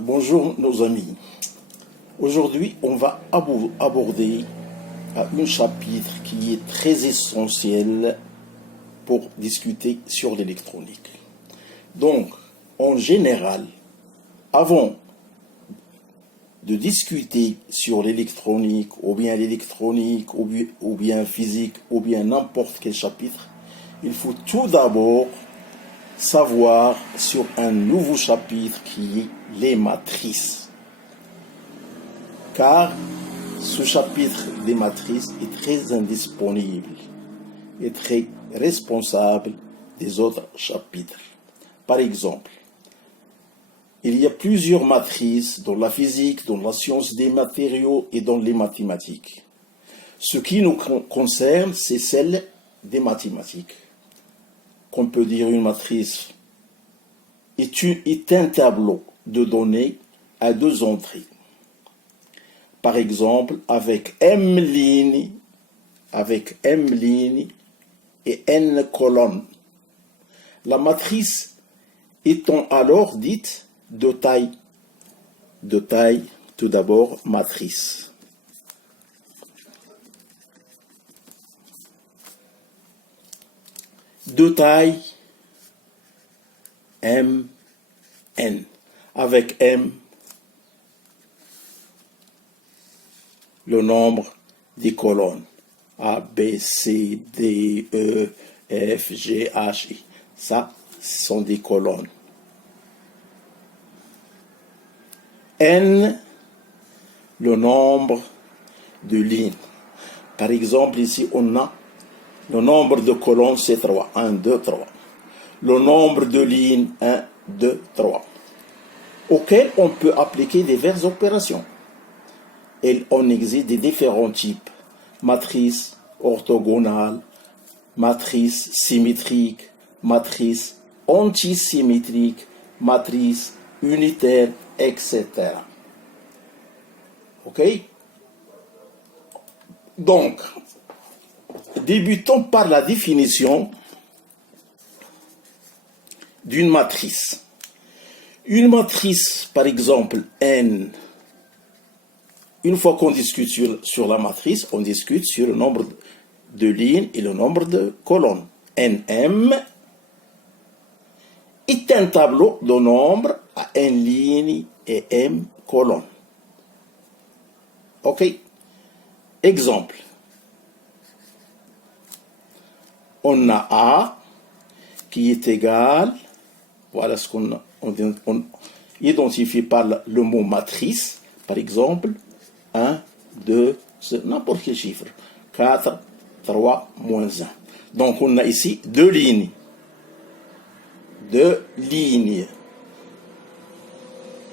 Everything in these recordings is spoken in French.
Bonjour nos amis. Aujourd'hui, on va aborder un chapitre qui est très essentiel pour discuter sur l'électronique. Donc, en général, avant de discuter sur l'électronique, ou bien physique, ou bien n'importe quel chapitre, il faut tout d'abord savoir sur un nouveau chapitre qui est les matrices. Car ce chapitre des matrices est très indisponible et très responsable des autres chapitres. Par exemple, il y a plusieurs matrices dans la physique, dans la science des matériaux et dans les mathématiques. Ce qui nous concerne, c'est celle des mathématiques. Qu'on peut dire une matrice est un tableau de données à deux entrées. Par exemple, avec M lignes et N colonnes. La matrice étant alors dite de taille, tout d'abord, matrice. De taille M, N. Avec M, le nombre des colonnes. A, B, C, D, E, F, G, H, I. Ça, ce sont des colonnes. N, le nombre de lignes. Par exemple, ici, on a le nombre de colonnes, c'est 3. 1, 2, 3. Le nombre de lignes, 1, 2, 3. Auquel on peut appliquer diverses opérations. Et on existe des différents types. Matrice orthogonale, matrice symétrique, matrice antisymétrique, matrice unitaire, etc. Ok? Donc, débutons par la définition d'une matrice. Une matrice, par exemple, N. Une fois qu'on discute sur la matrice, on discute sur le nombre de lignes et le nombre de colonnes. NM est un tableau de nombres à N lignes et M colonnes. Ok? Exemple. On a A qui est égal, voilà ce qu'on identifie par le mot matrice, par exemple, 1, 2, n'importe quel chiffre, 4, 3, moins 1. Donc on a ici deux lignes.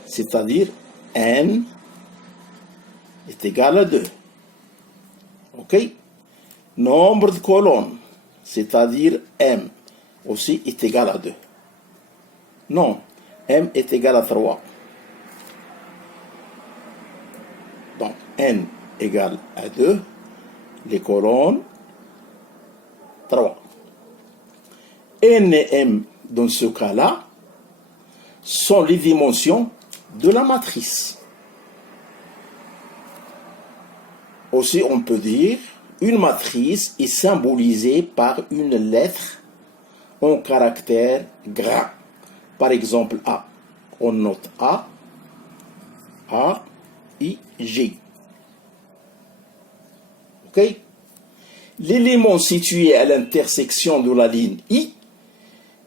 C'est-à-dire N est égal à 2. Ok? Nombre de colonnes, c'est-à-dire M, aussi est égal à 2. Non, M est égal à 3. Donc, N égale à 2, les colonnes, 3. N et M, dans ce cas-là, sont les dimensions de la matrice. Aussi, on peut dire, une matrice est symbolisée par une lettre en caractère gras. Par exemple, A. On note A, I, G. Ok? L'élément situé à l'intersection de la ligne I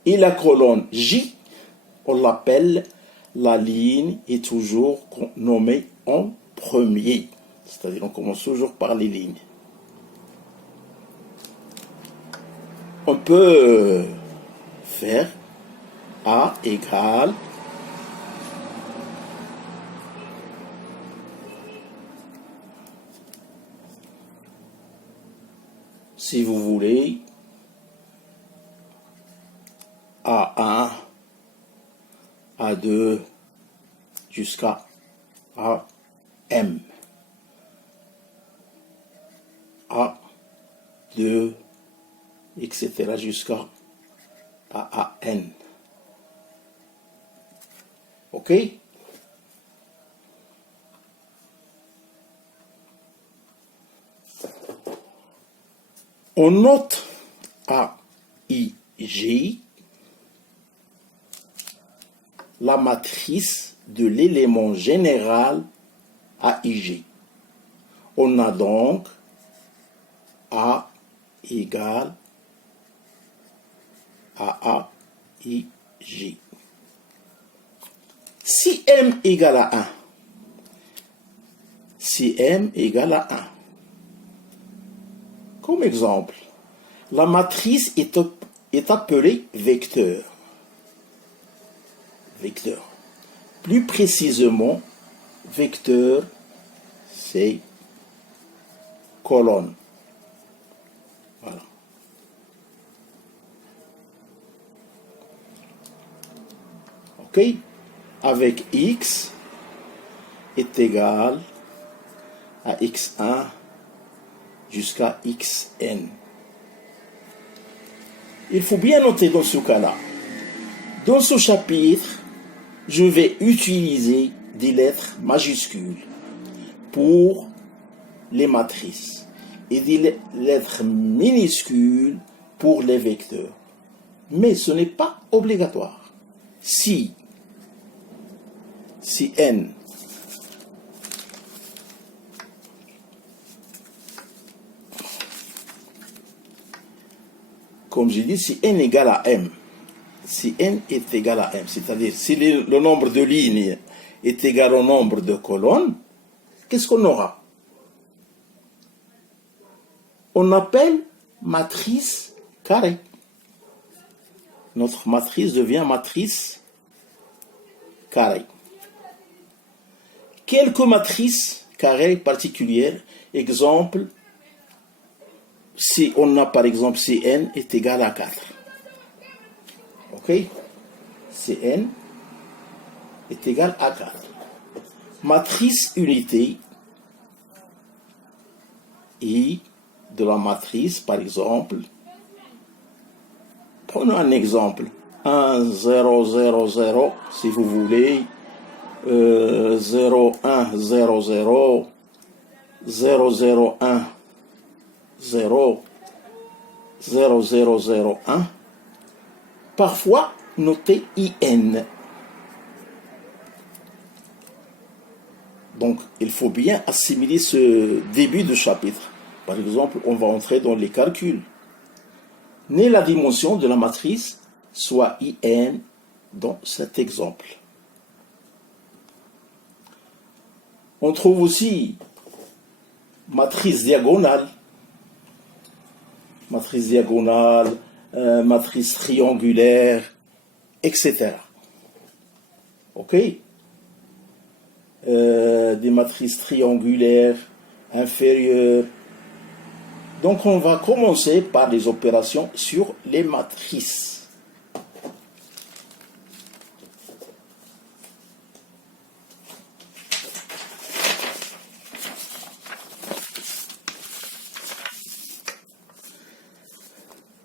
et la colonne J, on l'appelle la ligne est toujours nommée en premier. C'est-à-dire on commence toujours par les lignes. On peut faire A égale si vous voulez, A1, A2, jusqu'à AM. A2, etc. jusqu'à AN. Ok? On note AIG la matrice de l'élément général AIG. On a donc A égale à AIG. Si M égale à 1, si M égale à 1, comme exemple, la matrice est appelée vecteur. Vecteur. Plus précisément, vecteur, c'est colonne. Voilà. OK? Avec X est égal à X1 jusqu'à Xn. Il faut bien noter dans ce cas-là. Dans ce chapitre, je vais utiliser des lettres majuscules pour les matrices et des lettres minuscules pour les vecteurs. Mais ce n'est pas obligatoire. Si n comme j'ai dit, si n égale à m, si n est égal à m, c'est-à-dire si le nombre de lignes est égal au nombre de colonnes, qu'est-ce qu'on aura? On appelle matrice carrée. Notre matrice devient matrice carrée. Quelques matrices carrées particulières, exemple, si on a par exemple si n est égal à 4. Ok? Si n est égal à 4. Matrice unité I de la matrice, par exemple, prenons un exemple, 1, 0, 0, 0, si vous voulez, 0, 1, 0, 0, 0, 0, 1, 0, 0, 0, 0, 1, parfois notez IN. Donc, il faut bien assimiler ce début de chapitre. Par exemple, on va entrer dans les calculs. N'est la dimension de la matrice soit IN dans cet exemple. On trouve aussi matrice diagonale, matrice triangulaire, etc. Ok? Des matrices triangulaires inférieures. Donc on va commencer par les opérations sur les matrices.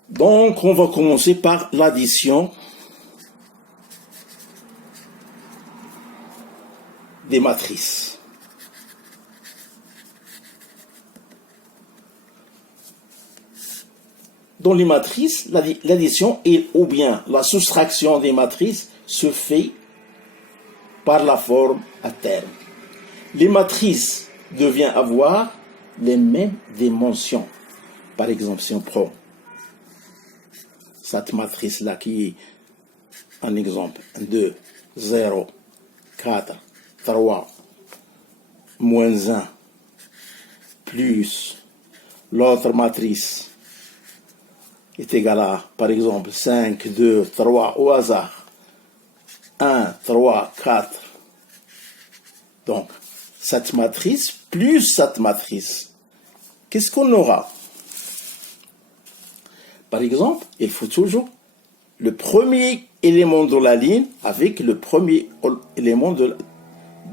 Donc on va commencer par l'addition des matrices. Dans les matrices, l'addition ou bien la soustraction des matrices se fait par la forme à terme. Les matrices deviennent avoir les mêmes dimensions. Par exemple, si on prend cette matrice-là qui est un exemple, 2, 0, 4, 3, moins 1, plus l'autre matrice est égale à, par exemple, 5, 2, 3, au hasard, 1, 3, 4. Donc, cette matrice plus cette matrice, qu'est-ce qu'on aura? Par exemple, il faut toujours le premier élément de la ligne avec le premier élément de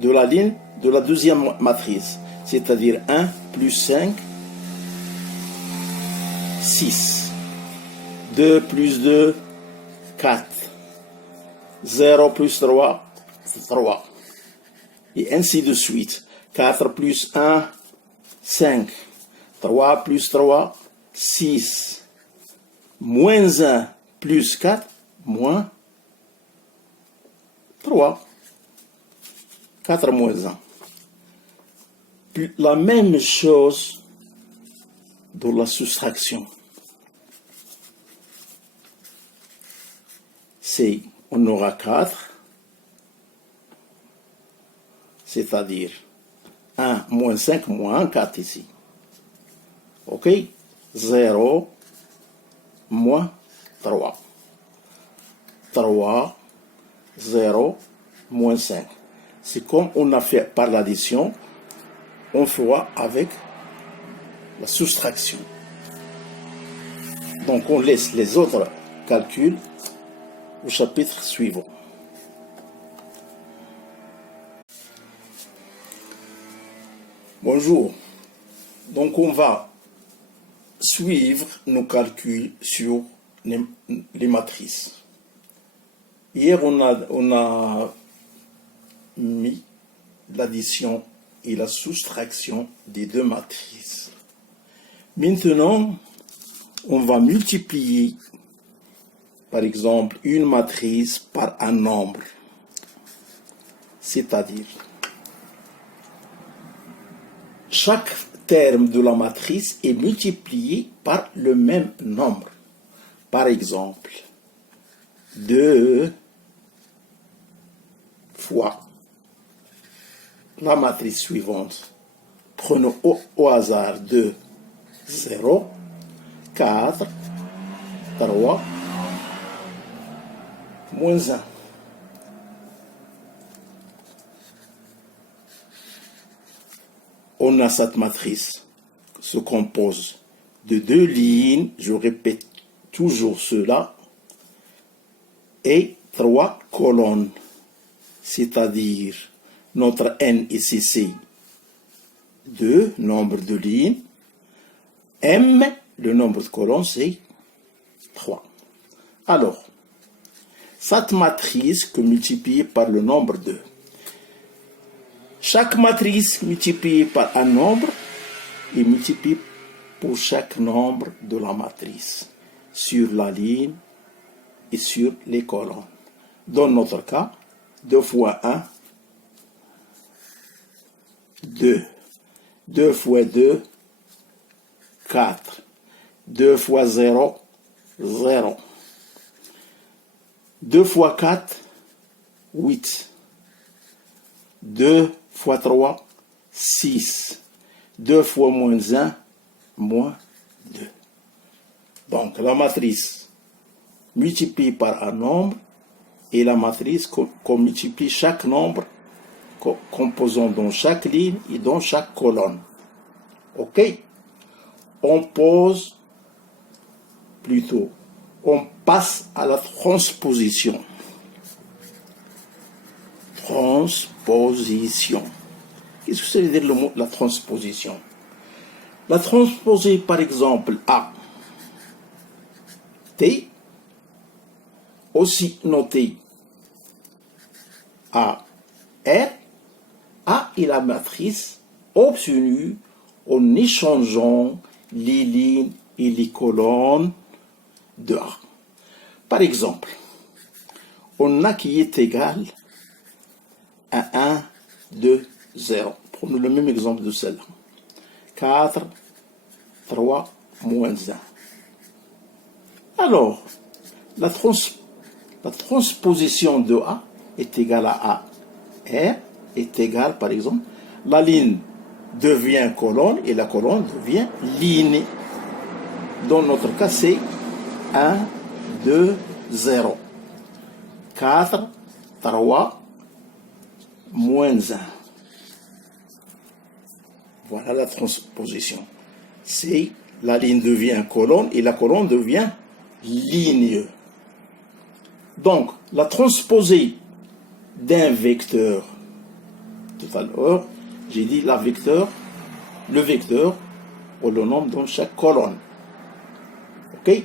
la ligne de la deuxième matrice, c'est-à-dire 1 plus 5, 6. 2 plus 2, 4. 0 plus 3, 3. Et ainsi de suite. 4 plus 1, 5. 3 plus 3, 6 moins 1 plus 4 moins 3. 4 moins 1. La même chose dans la soustraction. C'est, on aura 4, c'est-à-dire 1 moins 5 moins 1, 4 ici. OK? 0 moins 3. 3, 0, moins 5. C'est comme on a fait par l'addition, on fera avec la soustraction. Donc on laisse les autres calculs au chapitre suivant. Bonjour. Donc on va suivre nos calculs sur les matrices. Hier, on a mis l'addition et la soustraction des deux matrices. Maintenant, on va multiplier, par exemple, une matrice par un nombre. C'est-à-dire, chaque terme de la matrice est multiplié par le même nombre. Par exemple, 2 fois la matrice suivante. Prenons au hasard 2, 0, 4, 3, moins 1. On a cette matrice qui se compose de deux lignes, je répète toujours cela, et 3 colonnes, c'est-à-dire notre n ici c'est 2, nombre de lignes, m, le nombre de colonnes c'est 3. Alors, cette matrice que multipliée par le nombre 2. Chaque matrice multipliée par un nombre est multipliée pour chaque nombre de la matrice sur la ligne et sur les colonnes. Dans notre cas, 2 fois 1, 2. 2 fois 2, 4. 2 fois 0, 0. 2 fois 4, 8. 2 fois 3, 6. 2 fois moins 1, moins 2. Donc, la matrice multipliée par un nombre et la matrice qu'on multiplie chaque nombre composant dans chaque ligne et dans chaque colonne. OK? On passe à la transposition. Transposition. Qu'est-ce que ça veut dire le mot la transposition? La transposer par exemple à T, aussi noté à R, A est la matrice obtenue en échangeant les lignes et les colonnes de A. Par exemple, on a qui est égal à 1, 2, 0. Prenons le même exemple de celle-là. 4, 3, moins 1. Alors, la transposition de A est égale à A. R est égale, par exemple, la ligne devient colonne et la colonne devient ligne. Dans notre cas, c'est 1, 2, 0. 4, 3, moins 1. Voilà la transposition. C'est la ligne devient colonne et la colonne devient ligne. Donc, la transposée d'un vecteur, tout à l'heure, j'ai dit le vecteur, on le nomme dans chaque colonne. OK?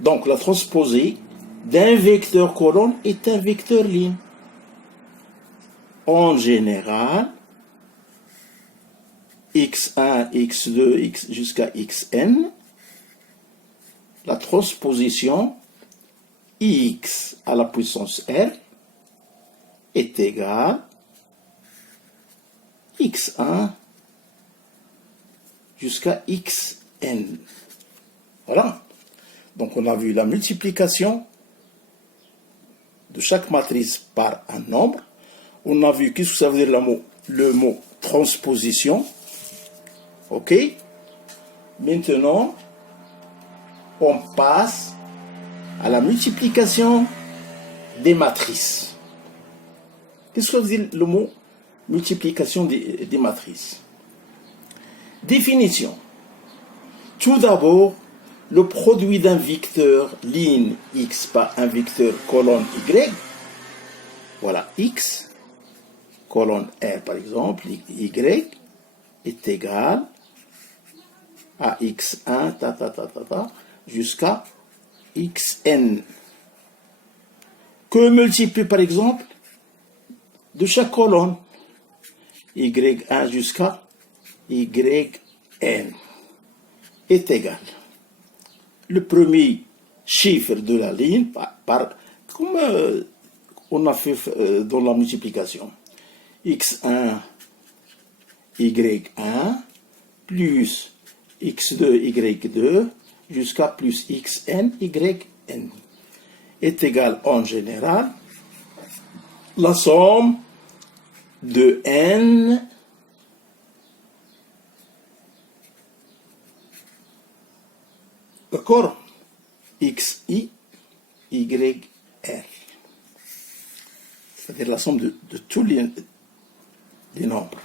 Donc, la transposée d'un vecteur colonne est un vecteur ligne. En général, x1, x2, x jusqu'à xn la transposition x à la puissance r est égale x1 jusqu'à xn. Voilà. Donc on a vu la multiplication de chaque matrice par un nombre. On a vu qu'est-ce que ça veut dire le mot transposition. Ok. Maintenant, on passe à la multiplication des matrices. Qu'est-ce que veut dire le mot multiplication des matrices? Définition. Tout d'abord, le produit d'un vecteur ligne x par un vecteur colonne y, voilà x, colonne r par exemple, y, est égal à x1, jusqu'à xn, que multiplie par exemple de chaque colonne, y1 jusqu'à yn, est égal. Le premier chiffre de la ligne, comme on a fait dans la multiplication, x1, y1, plus x2, y2, jusqu'à plus xn, yn, est égal en général la somme de n d'accord, xi, y, r. C'est-à-dire la somme de tous les nombres.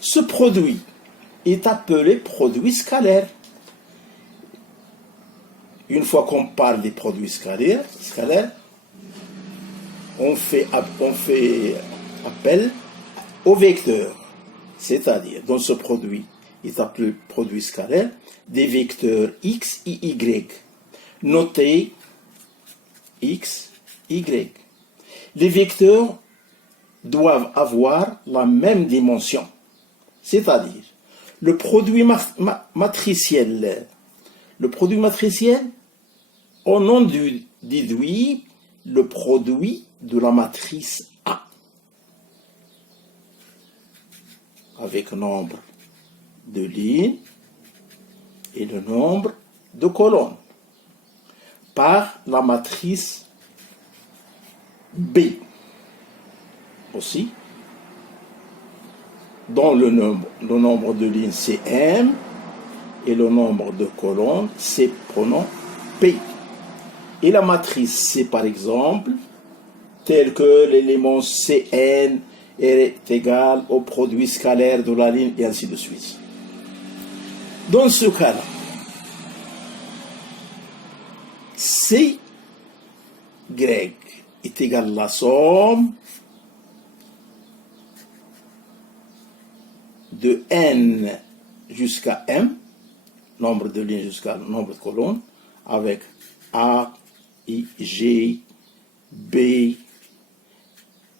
Ce produit est appelé produit scalaire. Une fois qu'on parle des produits scalaires, on fait appel au vecteur. C'est-à-dire, dans ce produit, est appelé produit scalaire, des vecteurs x et y, notés x, y. Les vecteurs doivent avoir la même dimension, c'est-à-dire le produit matriciel. Le produit matriciel, on en déduit le produit de la matrice A avec nombre de lignes et le nombre de colonnes par la matrice B aussi, dont le nombre de lignes c'est M et le nombre de colonnes c'est pronom P. Et la matrice C par exemple, tel que l'élément Cn est égal au produit scalaire de la ligne et ainsi de suite. Dans ce cas-là, C y est égal à la somme de n jusqu'à m, nombre de lignes jusqu'à nombre de colonnes, avec A, I, G, B,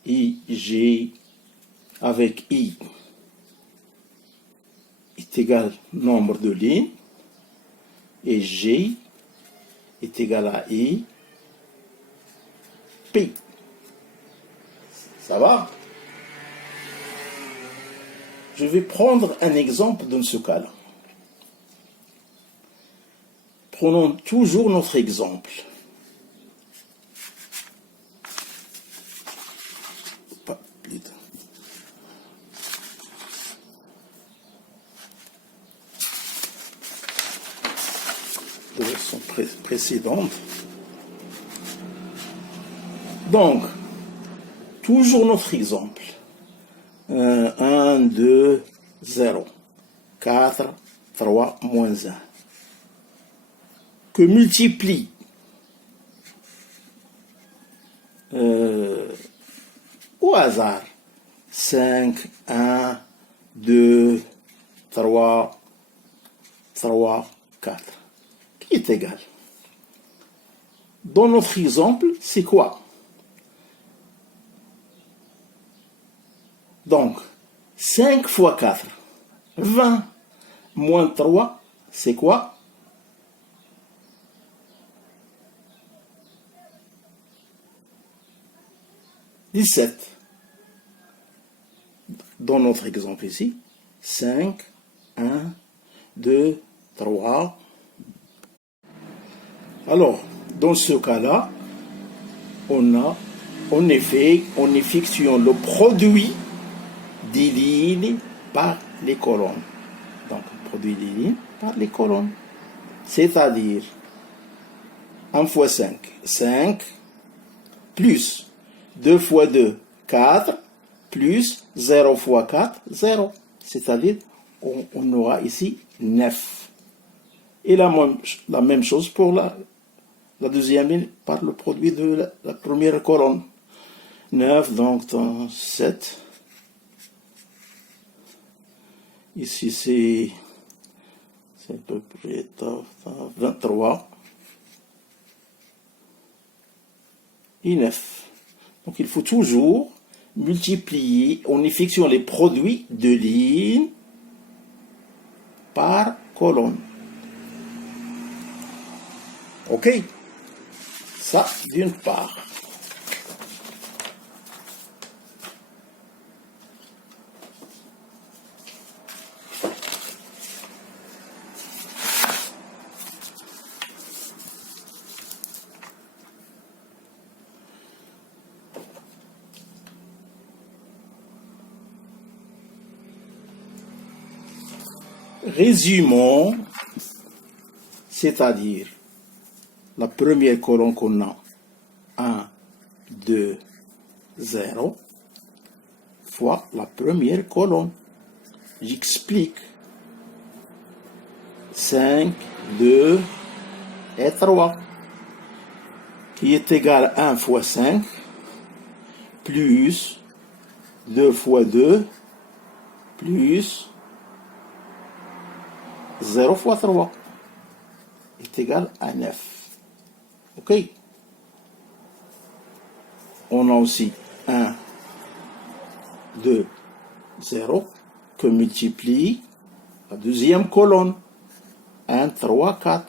I, G, avec I est égal nombre de lignes et G est égal à I, P. Ça va? Je vais prendre un exemple dans ce cas-là. Prenons toujours notre exemple. De version précédente. Donc, toujours notre exemple. 1, 2, 0, 4, 3, moins 1. Que multiplie au hasard 5, 1, 2, 3, 4, qui est égal. Dans notre exemple, c'est quoi? Donc, 5 fois 4, 20, moins 3, c'est quoi? 17. Dans notre exemple ici, 5, 1, 2, 3. Alors, dans ce cas-là, en effet, en effectuant le produit des lignes par les colonnes. Donc, le produit des lignes par les colonnes. C'est-à-dire, 1 fois 5, 5, plus 2 fois 2, 4, plus 0 fois 4, 0. C'est-à-dire, on aura ici 9. Et la même chose pour la deuxième ligne par le produit de la première colonne. 9, donc 7. Ici, c'est à peu près 23. Et 9. Donc, il faut toujours multiplier en effectuant les produits de lignes par colonne. OK? Ça, d'une part. Résumons, c'est-à-dire la première colonne qu'on a, 1, 2, 0, fois la première colonne. J'explique. 5, 2 et 3, qui est égal à 1 fois 5, plus 2 fois 2, plus 0 fois 3, est égal à 9. OK? On a aussi 1, 2, 0, que multiplie la deuxième colonne. 1, 3, 4,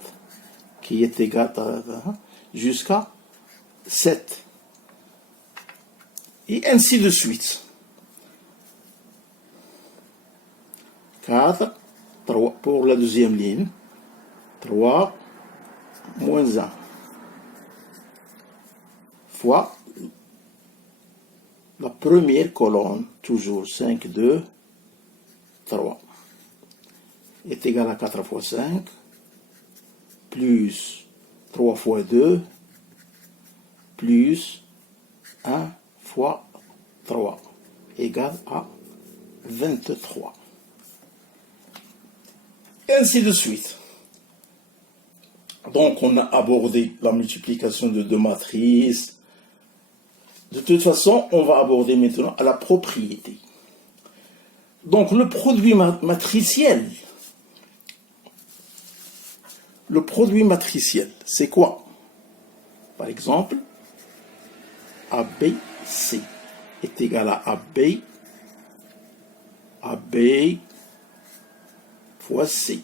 qui est égal à jusqu'à 7. Et ainsi de suite. 4, 3 pour la deuxième ligne. 3, moins 1. Fois la première colonne, toujours 5, 2, 3. Est égal à 4 fois 5, plus 3 fois 2, plus 1 fois 3, égale à 23. Et ainsi de suite. Donc, on a abordé la multiplication de deux matrices. De toute façon, on va aborder maintenant la propriété. Donc, le produit matriciel. Le produit matriciel, c'est quoi? Par exemple, ABC est égal à AB fois C,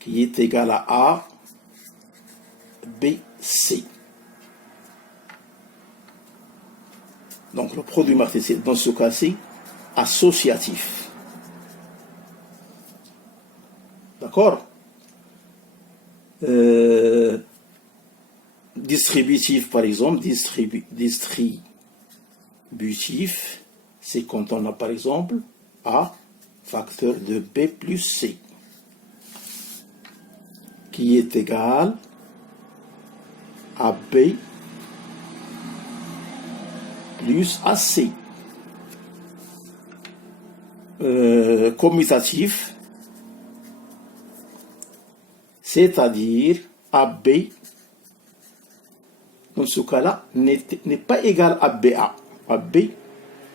qui est égal à ABC. Donc, le produit matriciel, dans ce cas-ci, associatif. D'accord? Distributif, par exemple, distributif, c'est quand on a, par exemple, A facteur de B plus C, qui est égal à B plus AC. Commutatif, c'est-à-dire AB, dans ce cas-là, n'est pas égal à BA. AB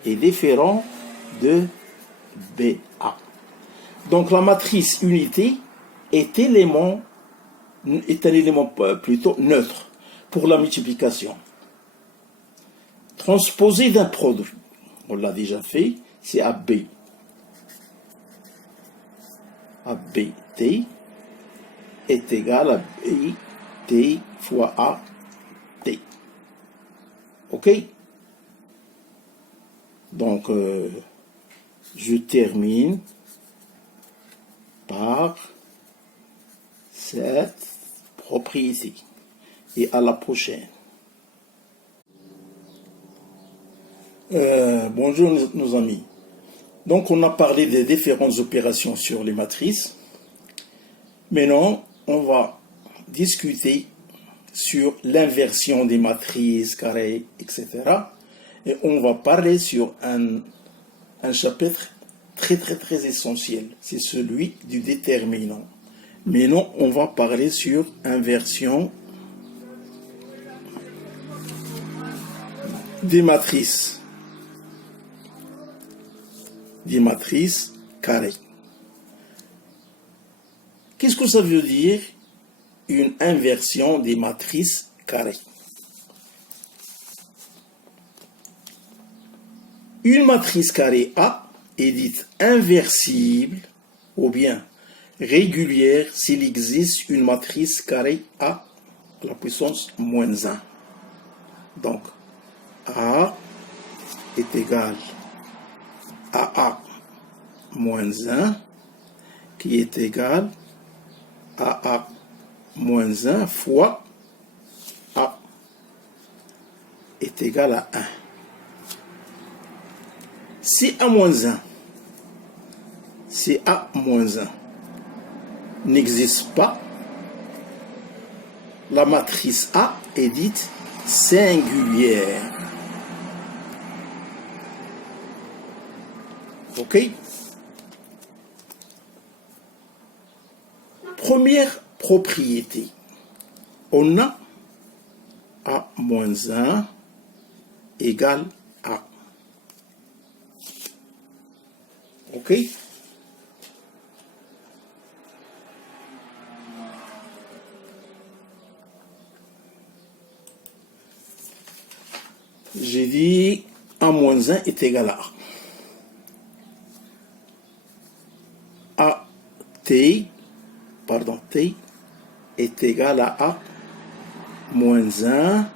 est différent de BA. Donc la matrice unité est un élément plutôt neutre pour la multiplication. Transposé d'un produit, on l'a déjà fait, c'est AB. ABT est égal à BT fois AT. OK? Donc, je termine par cette propriété. Et à la prochaine. Bonjour nos amis. Donc on a parlé des différentes opérations sur les matrices. Maintenant, on va discuter sur l'inversion des matrices, carrés, etc. Et on va parler sur un chapitre très essentiel. C'est celui du déterminant. Maintenant, on va parler sur inversion des matrices carrées. Qu'est-ce que ça veut dire une inversion des matrices carrées? Une matrice carrée A est dite inversible ou bien régulière s'il existe une matrice carrée A à la puissance moins 1. Donc, A est égal à A moins 1 qui est égal à A moins 1 fois A est égal à 1. Si A moins 1 n'existe pas, la matrice A est dite singulière. Ok? Première propriété. On a A moins 1 égale A. Ok? J'ai dit A moins 1 est égal à A. T est égal à A moins 1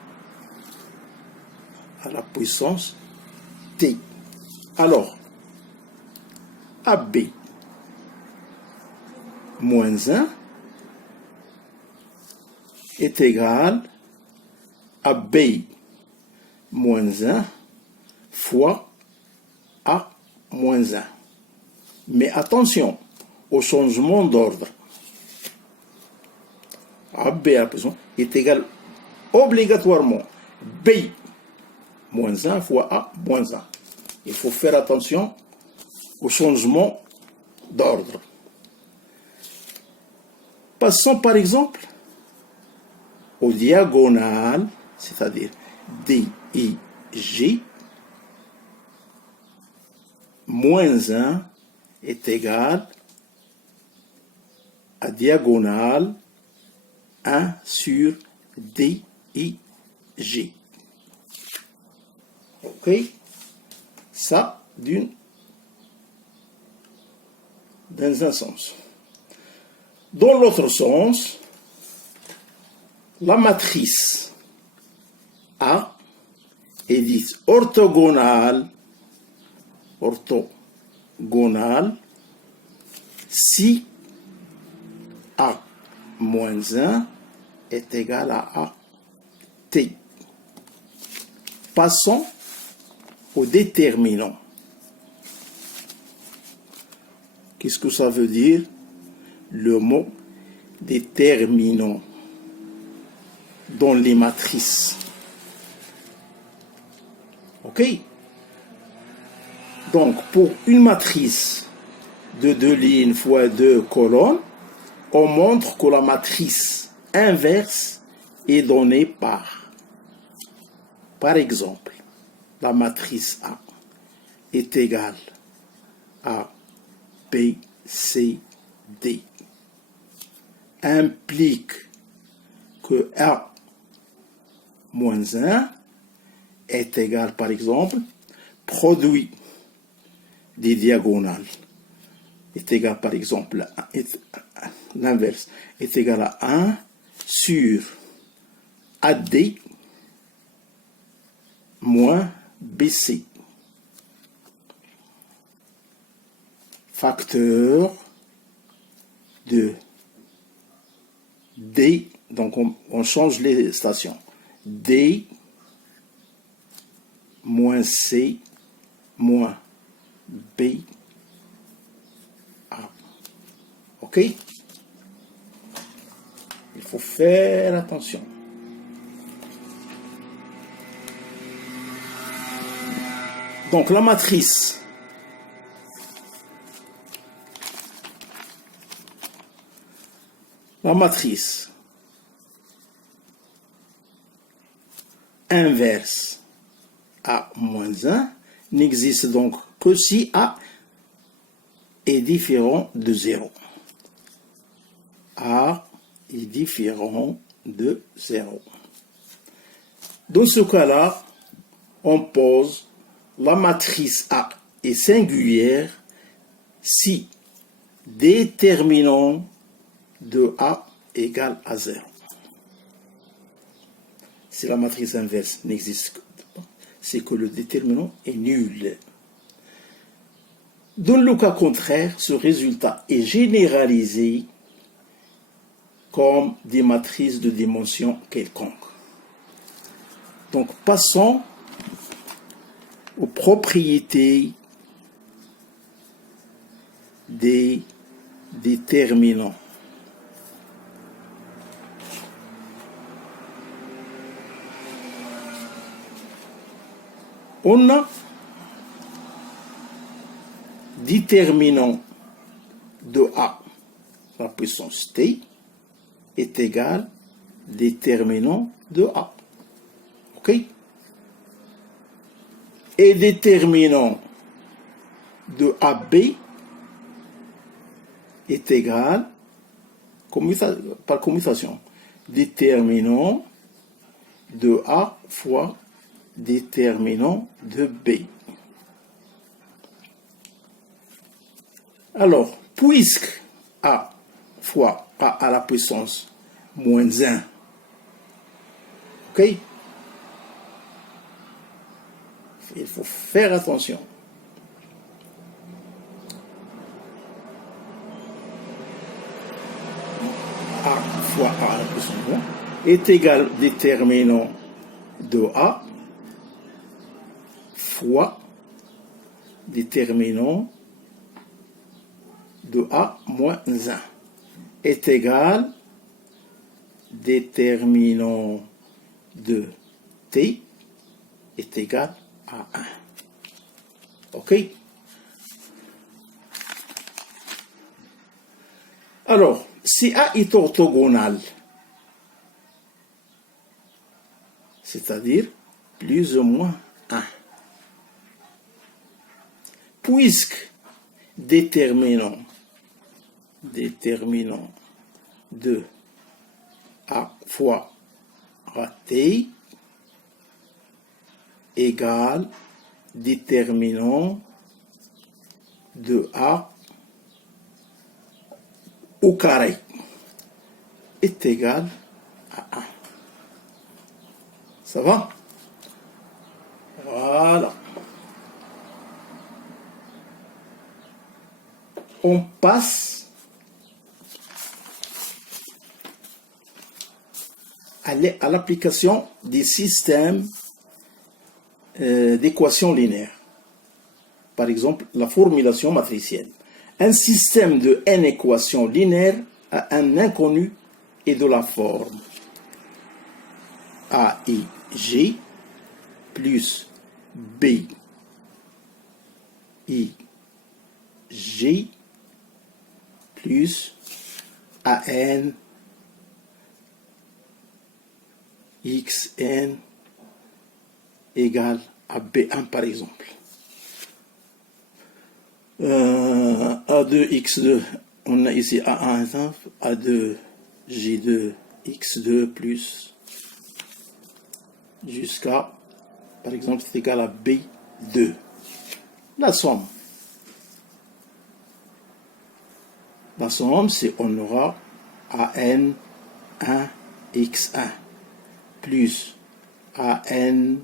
à la puissance T. Alors, AB moins 1 est égal à B moins 1 fois A moins 1. Mais attention au changement d'ordre. AB à la puissance est égal obligatoirement B moins 1 fois A moins 1. Il faut faire attention au changement d'ordre. Passons par exemple aux diagonales, c'est-à-dire D, I, G, moins 1 est égal à diagonale 1 sur D, I, G. Ok? Ça, dans un sens. Dans l'autre sens, la matrice A est dite orthogonale si A moins 1 est égal à A T. Passons au déterminant. Qu'est-ce que ça veut dire? Le mot déterminant dans les matrices. Ok? Donc, pour une matrice de 2 lignes fois 2 colonnes, on montre que la matrice inverse est donnée par exemple, la matrice A est égale à B, C, D. Implique que A moins 1 est égal, par exemple, produit des diagonales est égal, par exemple, l'inverse est égal à 1 sur AD moins BC. facteur de D, donc on change les stations, D moins C moins B A. OK? Il faut faire attention. Donc la matrice inverse A moins 1 n'existe donc que si A est différent de 0. A est différent de 0. Dans ce cas-là, on pose la matrice A est singulière si déterminant de A égale à 0. Si la matrice inverse n'existe pas, c'est que le déterminant est nul. Dans le cas contraire, ce résultat est généralisé comme des matrices de dimension quelconque. Donc passons aux propriétés des déterminants. On a déterminant de A, la puissance T, est égal déterminant de A. OK? Et déterminant de AB est égal, par commutation, déterminant de A fois déterminant de B. Alors, puisque A fois A à la puissance moins 1, ok? Il faut faire attention. A fois A à la puissance moins 1 est égal déterminant de A fois déterminant de A moins 1 est égal déterminant de T est égal à 1. OK? Alors, si A est orthogonal, c'est-à-dire plus ou moins 1, puisque déterminant de A fois T égale déterminant de A au carré est égal à 1. Ça va? Voilà. On passe à l'application des systèmes d'équations linéaires. Par exemple, la formulation matricielle. Un système de n équations linéaires a un inconnu et de la forme A et G plus B et G plus AN XN égale à B1 par exemple. A2 X2, on a ici A1, A2 J2 X2 plus jusqu'à, par exemple, c'est égal à B2. La somme, c'est on aura AN1 X1 plus AN2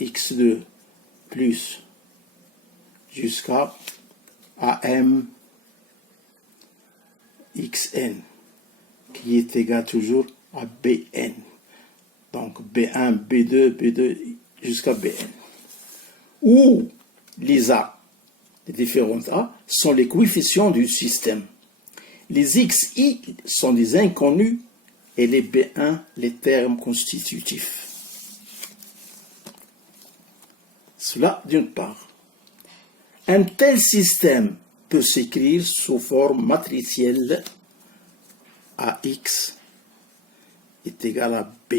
X2 plus jusqu'à AM XN, qui est égal toujours à BN. Donc B1, B2, B2 jusqu'à BN. Où les A, les différents A, sont les coefficients du système. Les XI sont des inconnus et les B1, les termes constitutifs. Cela d'une part. Un tel système peut s'écrire sous forme matricielle AX est égal à B.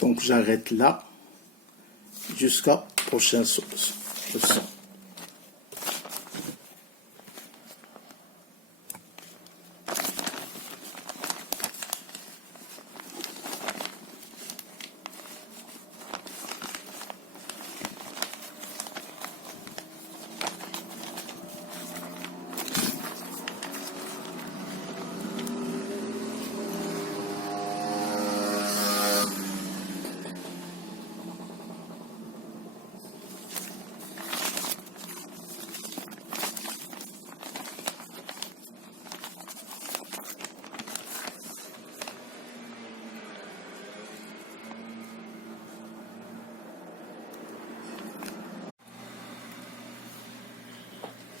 Donc j'arrête là jusqu'à prochaine leçon.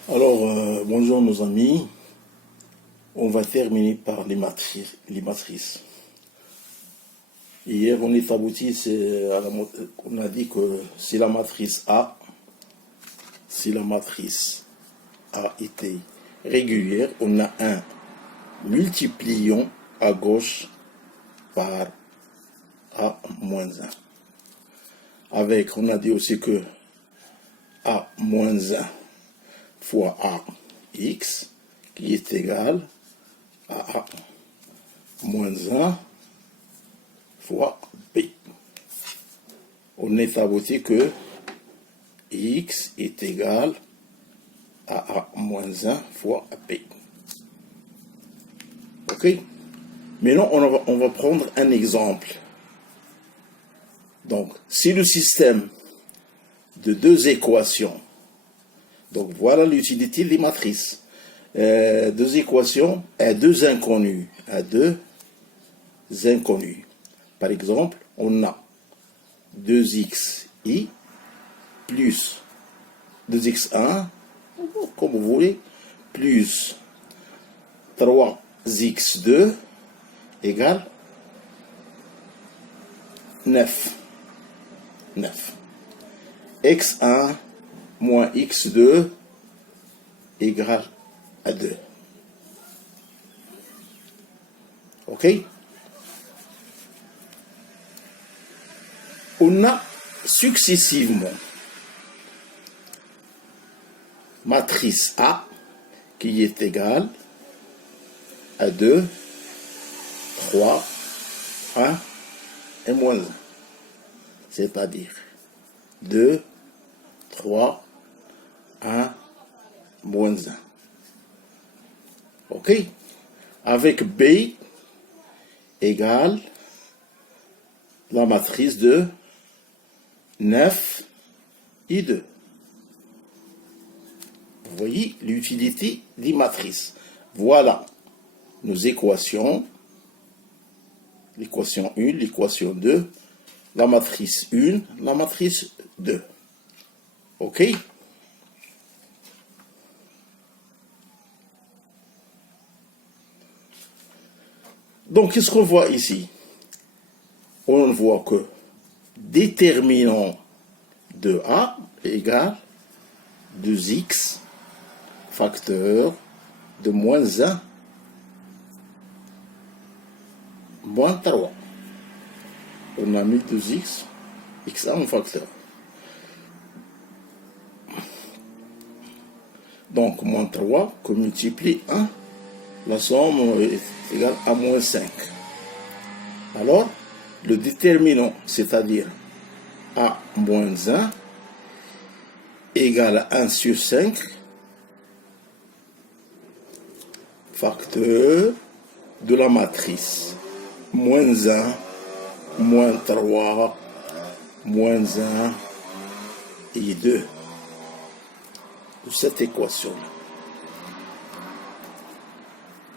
Alors, bonjour nos amis. On va terminer par les matrices. Hier, on est abouti, on a dit que si la matrice A était régulière, on a un multipliant à gauche par A-1. Avec, on a dit aussi que A-1 fois AX qui est égal à A-1 fois B. On est abouti que X est égal à A-1 fois B. Ok? Maintenant, on va prendre un exemple. Donc, si le système de deux équations, donc voilà l'utilité des matrices, deux équations à deux inconnus, Par exemple, on a 2xi plus 2x1, comme vous voulez, plus 3x2 égale 9. x1 moins x2 égale à 2. Ok? On a successivement matrice A qui est égale à 2, 3, 1 et moins 1. C'est-à-dire 2, 3, 1, moins 1. Ok? Avec B égale la matrice de 9 et 2. Vous voyez l'utilité des matrices. Voilà nos équations. L'équation 1, l'équation 2, la matrice 1, la matrice 2. Ok? Donc, qu'est-ce qu'on voit ici? On voit que déterminant de A égale 2x facteur de moins 1 moins 3. On a mis 2x, x1 en facteur. Donc, moins 3 qu'on multiplie 1, la somme est égale à moins 5. Alors, le déterminant, c'est-à-dire A moins 1, égale à 1 sur 5, facteur de la matrice. Moins 1, moins 3, moins 1 et 2. de cette équation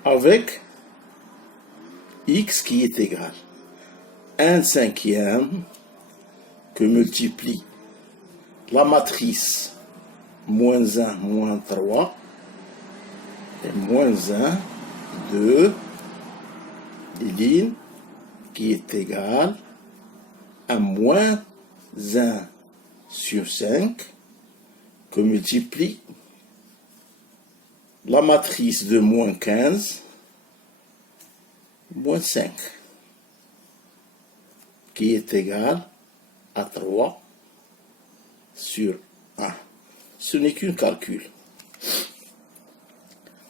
avec x qui est égal à 1/5 que multiplie la matrice moins 1, moins 3 et moins 1, 2, des lignes qui est égal à moins 1 sur 5 que multiplie la matrice de moins 15, moins 5, qui est égal à 3 sur 1. Ce n'est qu'un calcul.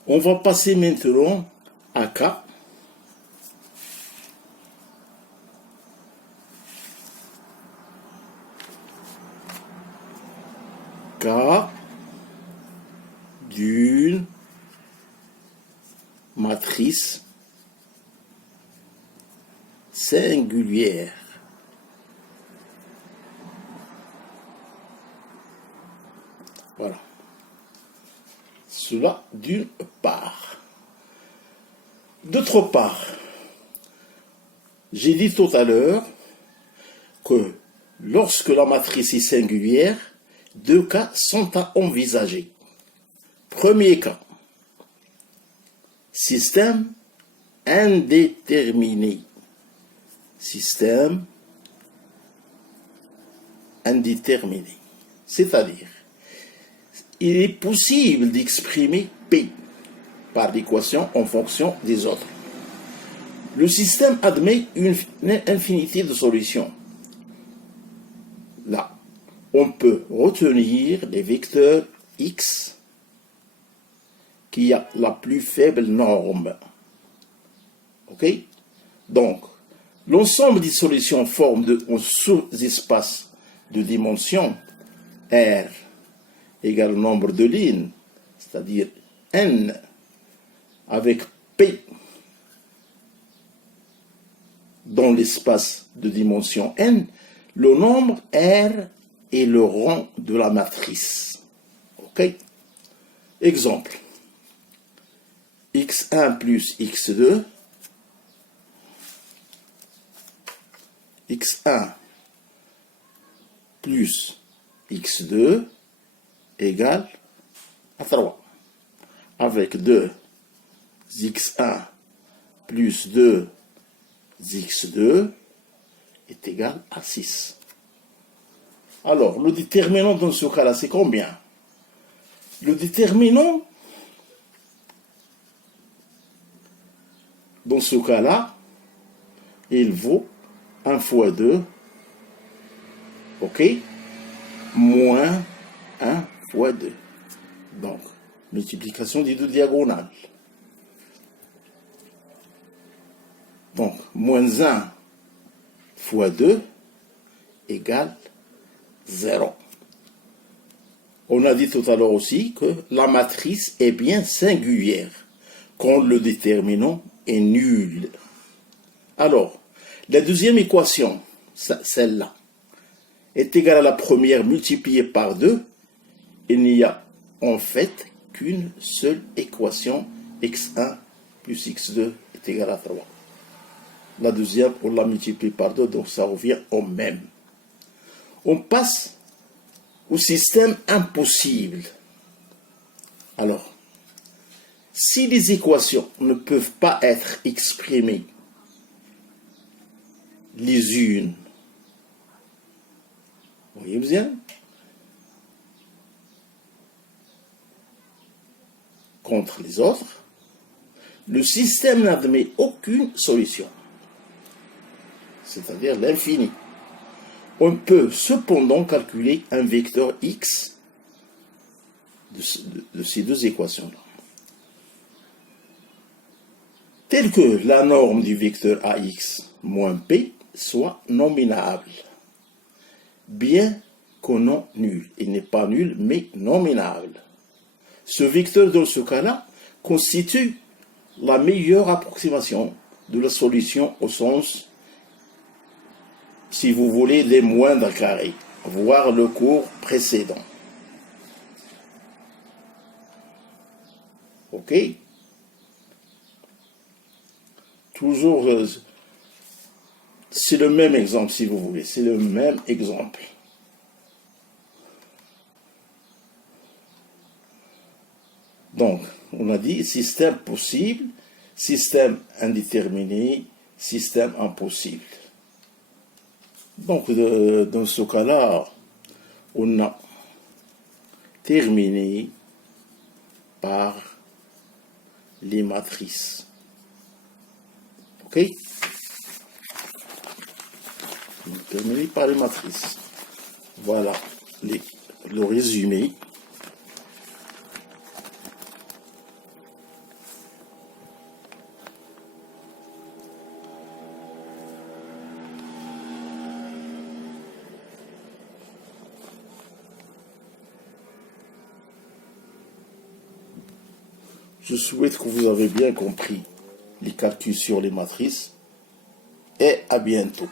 On va passer maintenant à K. K d'une matrice singulière. Voilà. Cela d'une part. D'autre part, j'ai dit tout à l'heure que lorsque la matrice est singulière, deux cas sont à envisager. Premier cas, système indéterminé. Système indéterminé. C'est-à-dire, il est possible d'exprimer P par l'équation en fonction des autres. Le système admet une infinité de solutions. Là, on peut retenir les vecteurs x qui a la plus faible norme. Ok? Donc, l'ensemble des solutions forme un sous-espace de dimension R égale au nombre de lignes, c'est-à-dire n, avec P dans l'espace de dimension n, le nombre R est le rang de la matrice. Ok? Exemple. x1 plus x2, x1 plus x2 égale à 3, avec 2 x1 plus 2 x2 est égal à 6. Alors, le déterminant dans ce cas-là, c'est combien? Le déterminant, dans ce cas-là, il vaut 1 fois 2, ok, moins 1 fois 2. Donc, multiplication des deux diagonales. Donc, moins 1 fois 2 égale 0. On a dit tout à l'heure aussi que la matrice est bien singulière quand le déterminant est nul. Alors, la deuxième équation, celle-là, est égale à la première multipliée par 2. Il n'y a en fait qu'une seule équation, x1 plus x2 est égal à 3. La deuxième, on la multiplie par 2, donc ça revient au même. On passe au système impossible. Alors, si les équations ne peuvent pas être exprimées les unes, vous voyez bien, contre les autres, le système n'admet aucune solution, c'est-à-dire l'infini. On peut cependant calculer un vecteur x de ces deux équations-là, tel que la norme du vecteur ax moins p soit nominable, bien que non nul. Il n'est pas nul, mais nominable. Ce vecteur, dans ce cas-là, constitue la meilleure approximation de la solution au sens, si vous voulez, des moindres carrés, voire le cours précédent. Ok? Toujours, c'est le même exemple si vous voulez, c'est le même exemple. Donc, on a dit système possible, système indéterminé, système impossible. Donc, dans ce cas-là, on a terminé par les matrices. Ok? Terminé par les matrices. Voilà le résumé. Je souhaite que vous avez bien compris les calculs sur les matrices et à bientôt.